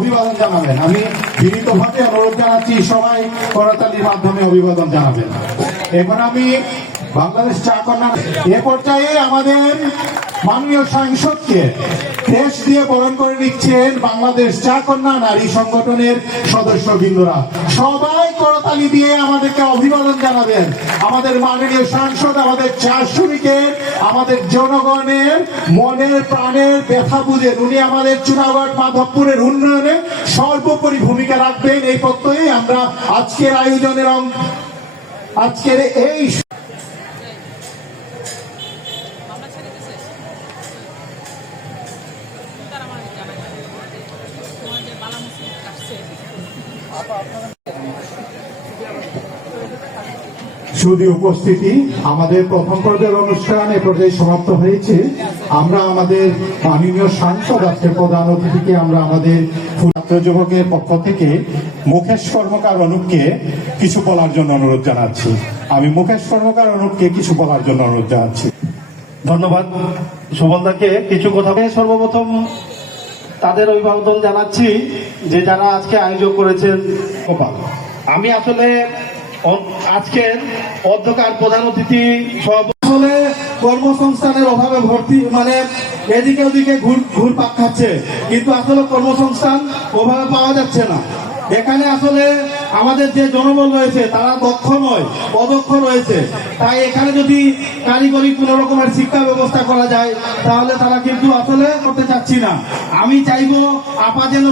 অভিবাদন জানাবেন। আমি বিনীতভাবে অনুরোধ জানাচ্ছি সবাই করতালির মাধ্যমে অভিবাদন জানাবেন। এখন আমি বাংলাদেশ চা কন্যা এ পর্যায়ে আমাদের মাননীয় সাংসদকে দেশ দিয়ে বরণ করে নিচ্ছেন বাংলাদেশ চা কন্যা নারী সংগঠনের সদস্যবৃন্দরা। সবাই করতালি দিয়ে আমাদেরকে অভিবাদন জানাবেন। আমাদের মাননীয় সাংসদ আমাদের চা শ্রমিকের, আমাদের জনগণের মনের প্রাণের ব্যথা বুঝেন। উনি আমাদের চুনাগড় মাধবপুরের উন্নয়নে সর্বোপরি ভূমিকা রাখবেন এই প্রত্যয়ে আমরা আজকের আয়োজনের আজকের এই সুদী উপস্থিতি, আমাদের প্রথম পর্যায়ের অনুষ্ঠান এ পর্যায়ে সমাপ্ত হয়েছে। আমরা আমাদের মাননীয় সাংসদ আজকের প্রধান অতিথিকে আমরা আমাদের ছাত্র যুবকের পক্ষ থেকে মুকেশ কর্মকার অনুপকে কিছু বলার জন্য অনুরোধ জানাচ্ছি। আমি মুকেশ কর্মকার অনুপকে কিছু বলার জন্য অনুরোধ জানাচ্ছি। ধন্যবাদ শোভনদাকে। কিছু কথা সর্বপ্রথম তাদের অভিবাদন জানাচ্ছি যে যারা আজকে আয়োজন করেছেন। আমি আসলে আজকের অধ্যকার প্রধান অতিথি সব আসলে কর্মসংস্থানের অভাবে ভর্তি এদিকে ওদিকে ঘুরপাক খাচ্ছে, কিন্তু আসলে কর্মসংস্থান ওভাবে পাওয়া যাচ্ছে না। এখানে আসলে আমাদের যে জনবল রয়েছে তারা দক্ষ নয়, অদক্ষ রয়েছে। তাই এখানে যদি কারিগরি কোন রকমের শিক্ষা ব্যবস্থা করা যায় তাহলে তারা কিন্তু আসলে করতে চাচ্ছি না। আমি চাইবো আপা যেন